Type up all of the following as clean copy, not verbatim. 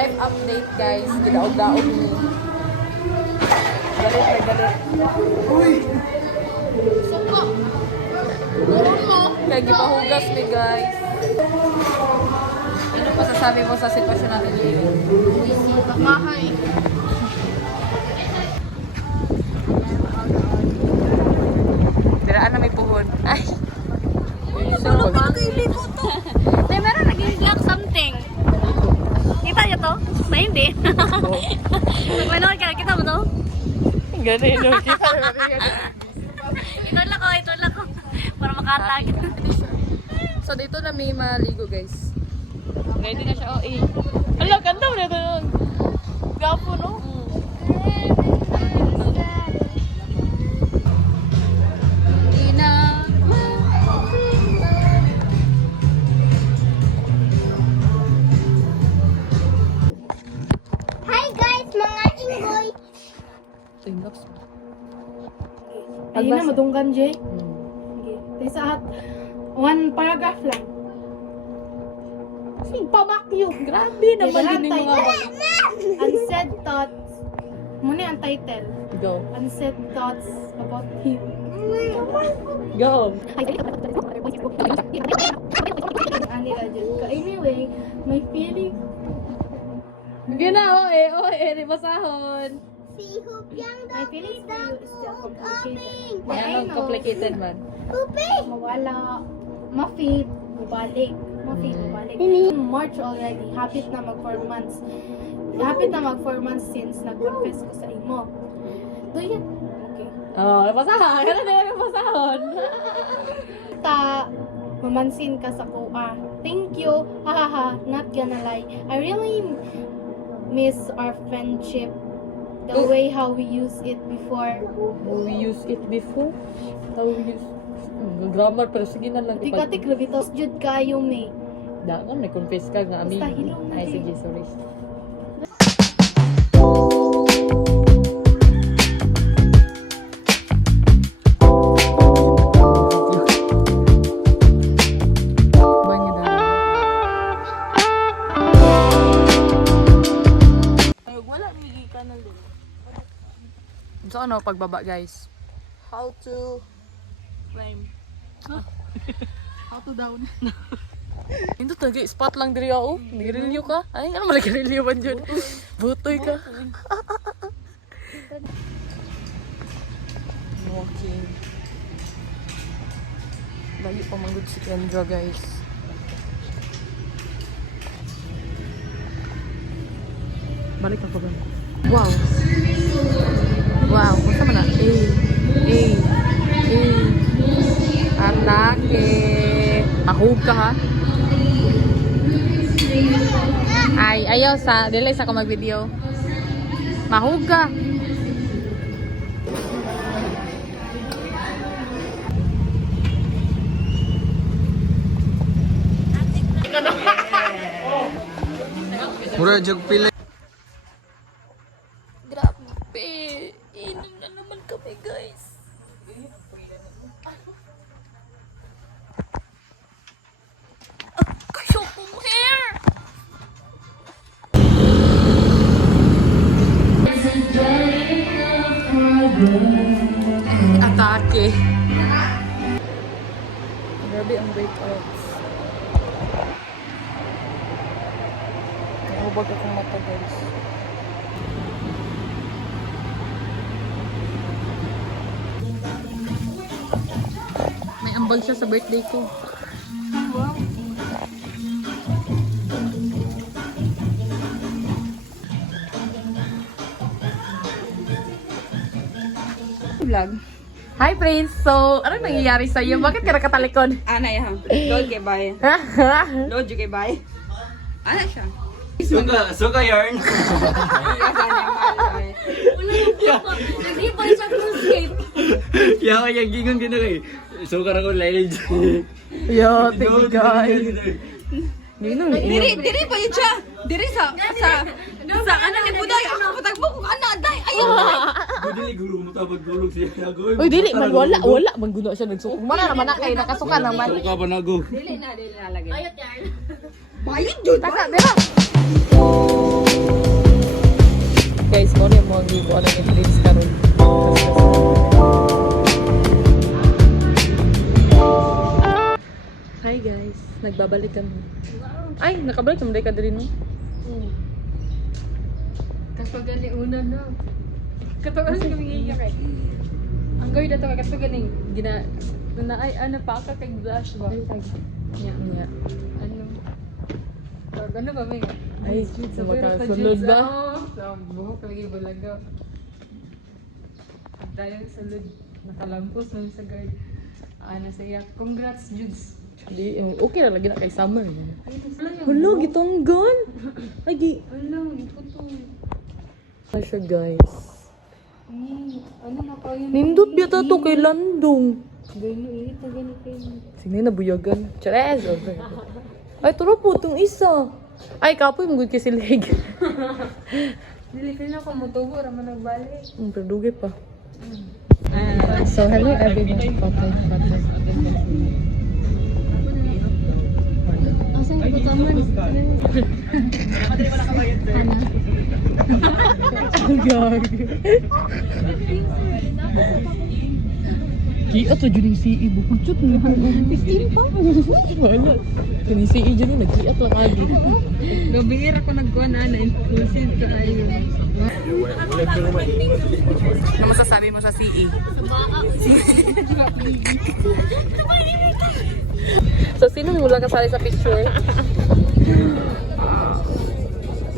life update guys. Gidaog-daog ni. Galit na galit. Uy! Suka! Kaya gipahugas ni guys. Ano masasabi mo sa sitwasyon natin ngayon? Kakahay. Diraan na may puhon. Ay! Ano ba? Kailigo to. May meron nag-lock something. Kita niyo to? May hindi. Manood ka. Kita mo to? Ganun, no? Kita Ito lang ko. Para makatag. So dito na may maligo guys. Ready na siya. Oh, eh. Ala, ganda mo na ito. Gapo, no? Ina. Hi guys, mga inggoy! Tingnox. Ayun na, madunggan, Jay. Okay. Sa at one paragraph lang. Sing pamakyo. Grabe naman din yung mga... Unsaid thoughts. Muna ang title. Go. Unsaid thoughts about him. Go. Ani Rajan ka. Anyway, my feeling. Gina, di basahon. Si Hupyang My feelings for you is still complicated. But I Yan ang know, complicated man. Hupi! mawala, ma-feed, bubalik. Ma-feed, bubalik. March already. Habit na mag 4 months. Habit na mag 4 months since nag-confess ko sa imo. Do yan? Okay. Oh, basahon. Ano din yung basahon? Ta, mamansin ka sa kuha. Thank you. Hahaha, not gonna lie. I really miss our friendship. The way how we used it before. We used it before. How we use... Grammar, pero sige na lang. Tikatik, labitos, jud kayo, may. Daon, may confess ka nga. Basta hilong na Ay, din. sige, sorry. So ano, pagbaba guys? How to climb. How to down. Hindi talaga, spot lang diri ako. Nigirilyo ka? Ay, ano malaki rilyo man dyan? Butoy ka. Walking. Layo pa manggod si Kendra guys. Balik ako ba? Wow. Wow, kung man na? Atake. Mahug ka ha? Ay, ayaw sa, dili sa ko mag-video. Mahug ka. Mura jug pili. Grabe. Inom na naman kami guys. Kayo kong hair. Atake. Grabe ang breakouts. Nakahubag akong mata guys. May ambag siya sa birthday ko. Wow. Vlog. Hi Prince! So, anong nangyayari sa iyo? Bakit ka nakatalikod? Ana ya. Lord kay bay. Lord kay bay. Ana siya. Suka yarn. Nag-ibon siya cruise ship. Yawa yung gingon gina kay. Suka ra ko lailid. Yo, thank you guys. Diri pa yun siya. Diri sa ano ni Buday. Ako patag mo kung ano, day. Ayun. Dili guru mo tabag gulog siya. Uy, dili man wala man guna siya nagsukong. Mana naman na kay nakasuka naman. Suka ba nago? Bayad yun. Taka, dira. Guys, mo niya mo ang gibo ano ni Felix karon. Hi guys, nagbabalik kami. Ay, nakabalik naman ka diri no. Kapag gani una na. Katawaran kami ngayon kay. Ang gawin na to kapag ganing gina na ay ano pa ka kay blush ba? Nya. Ano? Pag ano ba may? Ay, Sa makasulod ba? Sa buhok lagi balaga. Dahil sulod nakalampos na sa guard. Ano siya? Congrats Judes. Di, okay na lagi na kay summer. Hello, gitonggan. Ay, Ano, ito to. Ay, siya guys. Ano na pa yun? Nindot biya to kay Landong. Gano, ito gano kayo. Sige na, nabuyagan. Chares! Ay, turo po itong isa. Ay, kapoy, magod kay silig. Dili na ko mutubo raman nagbalik. Perdugay pa. So, hello everyone. Patay. Asan ko kaman? Ang gag. Kia to dyan yung CE. Bukuchot na. 15 pa. Wala. Kani CE dyan yung nag-kiat lang agi. Gabingir ako nagkuhan na inclusive ka ayo. Ano masasabi mo sa CE? So, sino yung wala kasali sa picture?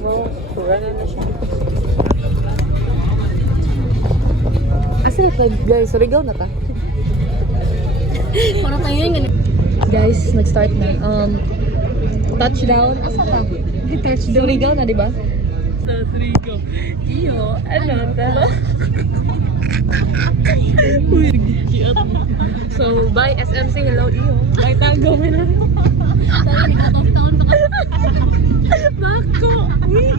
Well, pura na siya. Asa na guys? Surigao na ta? Para tayo yun. Guys, nag-start na. Touchdown. Asa ka? Touchdown. Surigao na, di ba? Sa Surigao. Iyo, ano? Tala? Uy, nag-kiat mo. So, bye SMC. Hello, iyo. Bye Tago. Sabi ni Cut-off Town ka. Bako! Uy!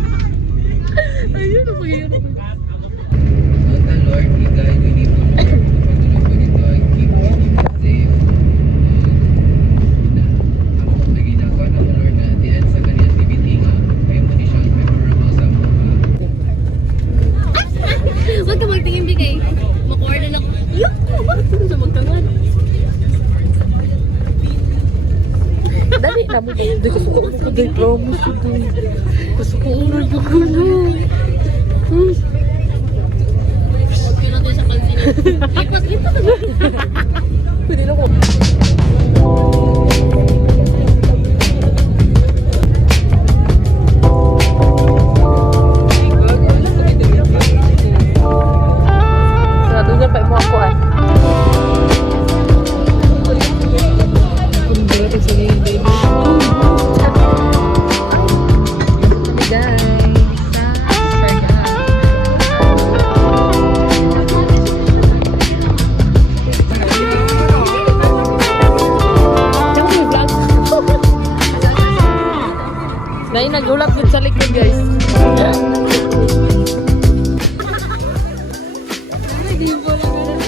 Ayun, ang pag-iyon ako. The Lord, He guide we need to pagtulog ko dito ay keep safe. Ang ginagawa ng Lord na at the end sa kanyang activity nga, kayo mo ni siya memorable sa mga Huwag ka magtingin bigay. Makuha lang. Yuck! Bakit ko sa magtangan? Dali na mo. Dali ko suko. Dali promise ko dali. Kasuko ulan ko ko na. Huwag ka natin sa kantina. Lipat, lipat. Pwede na ko. Sarado dyan pa mo ako ah. Dahil nagulap din sa likod guys.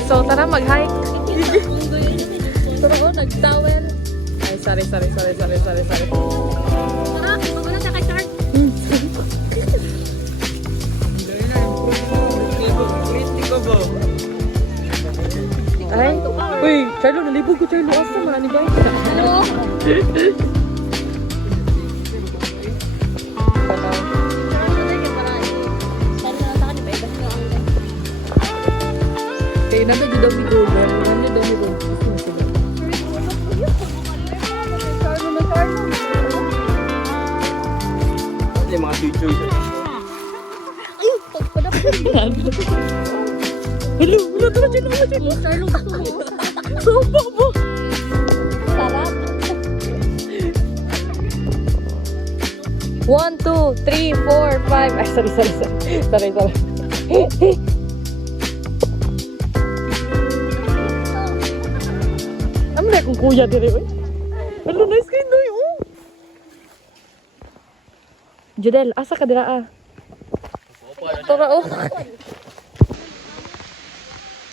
So tara mag-hike. Pero nag-towel. Ay, sorry. Tara, mag na siya kay Shark. Ay, uy, Charlo, nalibog ko Charlo. Asa man ni ba? Ano? Kaya nando di daw mi go, nando daw mi go. yung mga future dyan. Ayun, pagpadap. Hello, tara Charlo. Charlo, gusto mo. Sopa mo. Sarap. 1, 2, 3, 4, 5. Ay, sorry. Ano na kung kuya dire, oy? Ano, nice kayo, Noy, oh. Judel, asa ka dira ah? Tara oh.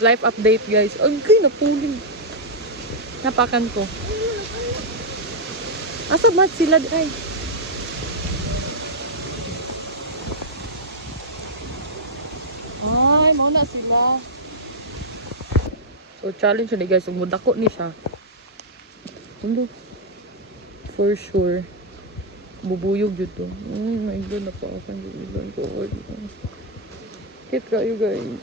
Life update guys. Agay, napuling. Napakan ko. Asa ba sila ay? Ay, mau na sila. So challenge ni guys, umudako ni siya. Ano? For sure. Bubuyog yun to. Oh my god, napakan yung ilan ko. Hit kayo guys.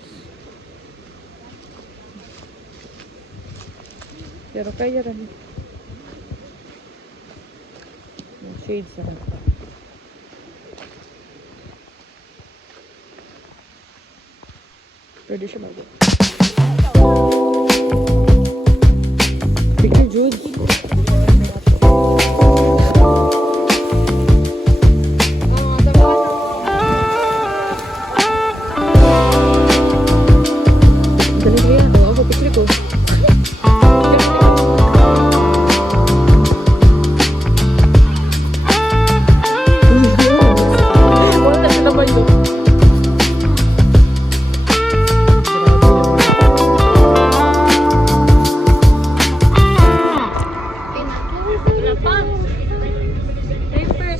Pero kaya rin. Yung shades na. Pwede siya mag- Picture Jude. Dali kaya. Ako, picture ko. Wala na sila ba yun?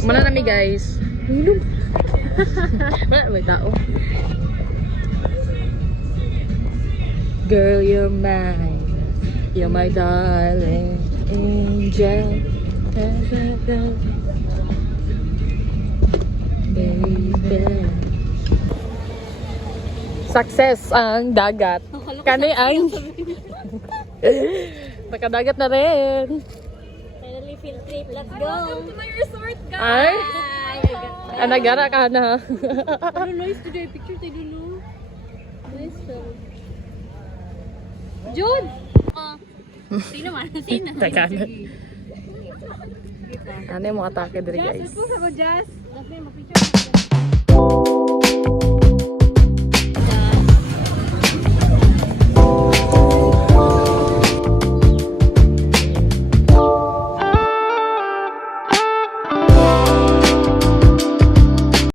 Mana nami guys. Hilom. Wala na may tao. Girl, you're mine. You're my darling angel. Baby. Success ang dagat. Kani ang nakadagat na rin. Finally field trip. Let's go. Welcome to my resort, guys. Ay? Anagara ka na. Ano nice today picture tayo dulu. Nice film. Jude. Sino man? Sino? Teka na. Ano yung mga atake diri guys? Let's go sa Jazz. Let's go mag-picture.